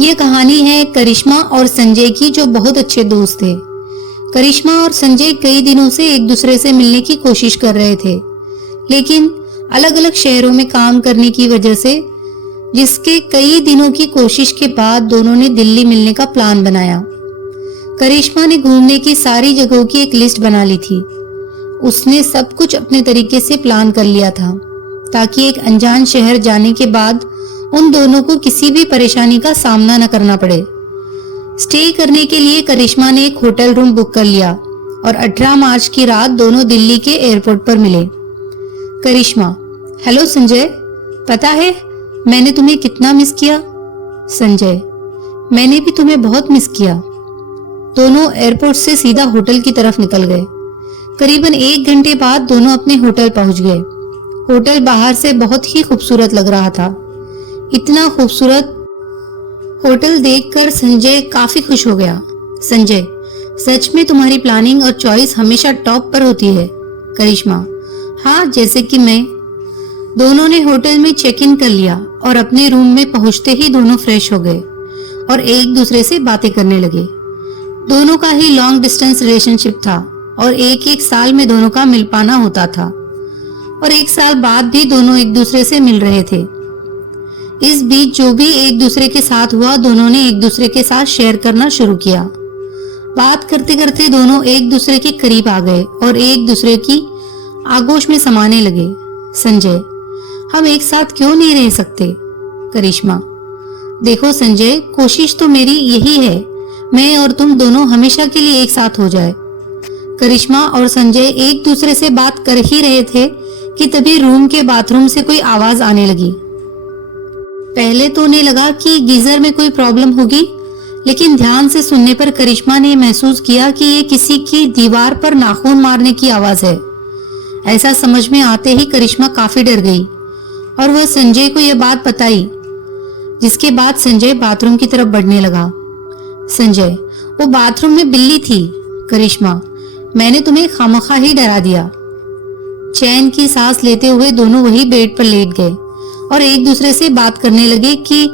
ये कहानी है करिश्मा और संजय की, जो बहुत अच्छे दोस्त थे। करिश्मा और संजय कई दिनों से एक दूसरे से मिलने की कोशिश कर रहे थे, लेकिन अलग अलग शहरों में काम करने की वजह से जिसके कई दिनों की कोशिश के बाद दोनों ने दिल्ली मिलने का प्लान बनाया। करिश्मा ने घूमने की सारी जगहों की एक लिस्ट बना ली थी। उसने सब कुछ अपने तरीके से प्लान कर लिया था ताकि एक अनजान शहर जाने के बाद उन दोनों को किसी भी परेशानी का सामना न करना पड़े। स्टे करने के लिए करिश्मा ने एक होटल रूम बुक कर लिया और 18 मार्च की रात दोनों दिल्ली के एयरपोर्ट पर मिले। करिश्मा: हेलो संजय, पता है मैंने तुम्हें कितना मिस किया। संजय: मैंने भी तुम्हें बहुत मिस किया। दोनों एयरपोर्ट से सीधा होटल की तरफ निकल गए। करीबन 1 घंटे बाद दोनों अपने होटल पहुंच गए। होटल बाहर से बहुत ही खूबसूरत लग रहा था। इतना खूबसूरत होटल देखकर संजय काफी खुश हो गया। संजय: सच में तुम्हारी प्लानिंग और चॉइस हमेशा टॉप पर होती है। करिश्मा: हाँ, जैसे कि मैं। दोनों ने होटल में चेक इन कर लिया और अपने रूम में पहुंचते ही दोनों फ्रेश हो गए और एक दूसरे से बातें करने लगे। दोनों का ही लॉन्ग डिस्टेंस रिलेशनशिप था और एक साल में दोनों का मिल पाना होता था और 1 साल बाद भी दोनों एक दूसरे से मिल रहे थे। इस बीच जो भी एक दूसरे के साथ हुआ, दोनों ने एक दूसरे के साथ शेयर करना शुरू किया। बात करते करते दोनों एक दूसरे के करीब आ गए और एक दूसरे की आगोश में समाने लगे। संजय: हम एक साथ क्यों नहीं रह सकते। करिश्मा: देखो संजय, कोशिश तो मेरी यही है, मैं और तुम दोनों हमेशा के लिए एक साथ हो जाए। करिश्मा और संजय एक दूसरे से बात कर ही रहे थे कि तभी रूम के बाथरूम से कोई आवाज आने लगी। पहले तो उन्हें लगा कि गीजर में कोई प्रॉब्लम होगी, लेकिन ध्यान से सुनने पर करिश्मा ने महसूस किया कि ये किसी की दीवार पर नाखून मारने की आवाज है। ऐसा समझ में आते ही करिश्मा काफी डर गई और वह संजय को यह बात बताई, जिसके बाद संजय बाथरूम की तरफ बढ़ने लगा। संजय: वो बाथरूम में बिल्ली थी। करिश्मा: मैंने तुम्हें खामखा ही डरा दिया। चैन की सांस लेते हुए दोनों वही बेड पर लेट गए और एक दूसरे से बात करने लगे कि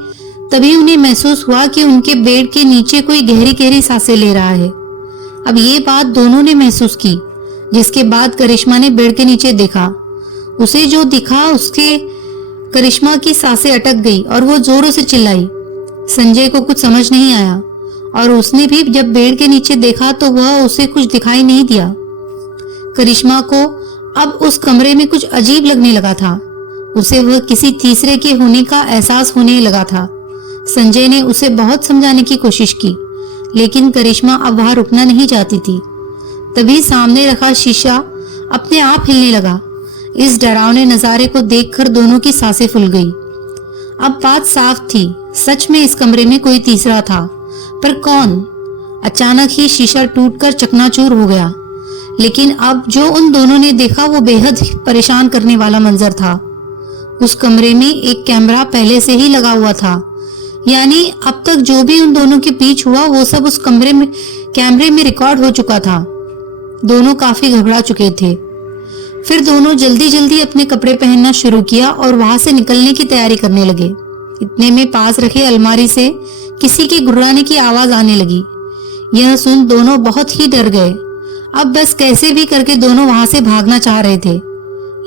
तभी उन्हें महसूस हुआ कि उनके बेड के नीचे कोई गहरी गहरी सांसें ले रहा है। अब ये बात दोनों ने महसूस की, जिसके बाद करिश्मा ने बेड के नीचे देखा। उसे जो दिखा उसके करिश्मा की सांसें अटक गई और वो जोरों से चिल्लाई। संजय को कुछ समझ नहीं आया और उसने भी जब बेड के नीचे देखा तो वह उसे कुछ दिखाई नहीं दिया। करिश्मा को अब उस कमरे में कुछ अजीब लगने लगा था। उसे वह किसी तीसरे के होने का एहसास होने लगा था। संजय ने उसे बहुत समझाने की कोशिश की, लेकिन करिश्मा अब वहां रुकना नहीं चाहती थी। तभी सामने रखा शीशा अपने आप हिलने लगा। इस डरावने नजारे को देखकर दोनों की सांसें फूल गई। अब बात साफ थी, सच में इस कमरे में कोई तीसरा था, पर कौन? अचानक ही शीशा टूटकर चकनाचूर हो गया, लेकिन अब जो उन दोनों ने देखा वो बेहद परेशान करने वाला मंजर था। उस कमरे में एक कैमरा पहले से ही लगा हुआ था, यानी अब तक जो भी उन दोनों के बीच हुआ वो सब उस कैमरे में रिकॉर्ड हो चुका था। दोनों काफी घबरा चुके थे। फिर दोनों जल्दी जल्दी अपने कपड़े पहनना शुरू किया और वहां से निकलने की तैयारी करने लगे। इतने में पास रखे अलमारी से किसी के गुर्राने की आवाज आने लगी। यह सुन दोनों बहुत ही डर गए। अब बस कैसे भी करके दोनों वहां से भागना चाह रहे थे,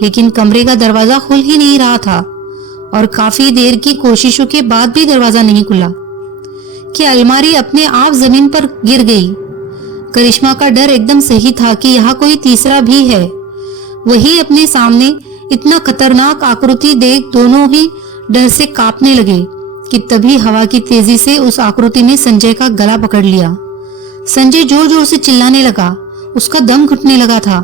लेकिन कमरे का दरवाजा खुल ही नहीं रहा था और काफी देर की कोशिशों के बाद भी दरवाजा नहीं खुला कि अलमारी अपने आप जमीन पर गिर गई। करिश्मा का डर एकदम सही था कि यहाँ कोई तीसरा भी है। वही अपने सामने इतना खतरनाक आकृति देख दोनों ही डर से कांपने लगे कि तभी हवा की तेजी से उस आकृति ने संजय का गला पकड़ लिया। संजय जोर जोर से चिल्लाने लगा, उसका दम घुटने लगा था।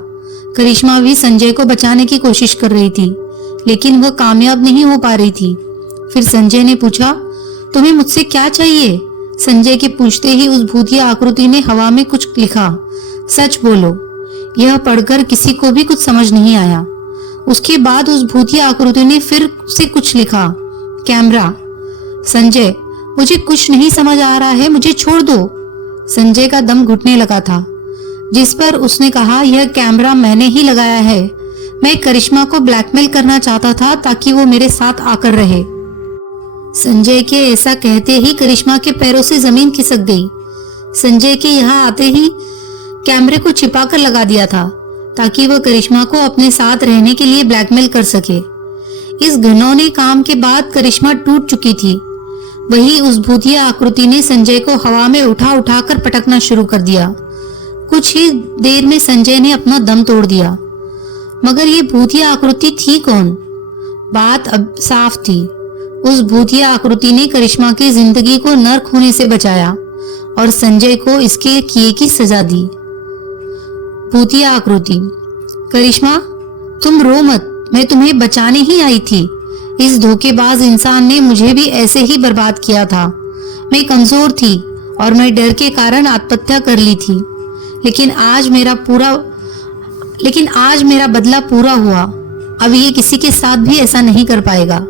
करिश्मा भी संजय को बचाने की कोशिश कर रही थी, लेकिन वह कामयाब नहीं हो पा रही थी। फिर संजय ने पूछा, तुम्हें मुझसे क्या चाहिए? संजय के पूछते ही उस भूतिया आकृति ने हवा में कुछ लिखा, सच बोलो। यह पढ़कर किसी को भी कुछ समझ नहीं आया। उसके बाद उस भूतिया आकृति ने फिर से कुछ लिखा, कैमरा। संजय, मुझे कुछ नहीं समझ आ रहा है, मुझे छोड़ दो। संजय का दम घुटने लगा था, जिस पर उसने कहा, यह कैमरा मैंने ही लगाया है। मैं करिश्मा को ब्लैकमेल करना चाहता था ताकि वो मेरे साथ आकर रहे। संजय के ऐसा कहते ही करिश्मा के पैरों से जमीन खिसक गई। संजय के यहाँ आते ही कैमरे को छिपाकर लगा दिया था ताकि वह करिश्मा को अपने साथ रहने के लिए ब्लैकमेल कर सके। इस घिनौने काम के बाद करिश्मा टूट चुकी थी। वही उस भूतिया आकृति ने संजय को हवा में उठा उठाकर पटकना शुरू कर दिया। कुछ ही देर में संजय ने अपना दम तोड़ दिया। मगर ये भूतिया आकृति थी कौन? बात अब साफ थी। उस भूतिया आकृति ने करिश्मा की जिंदगी को नर्क होने से बचाया और संजय को इसके किए की सजा दी। भूतिया आकृति। करिश्मा, तुम रो मत, मैं तुम्हें बचाने ही आई थी। इस धोखेबाज इंसान ने मुझे भी ऐसे ही बर्बाद किया था। मैं कमजोर थी और मैं डर के कारण आत्महत्या कर ली थी। लेकिन आज मेरा बदला पूरा हुआ। अब ये किसी के साथ भी ऐसा नहीं कर पाएगा।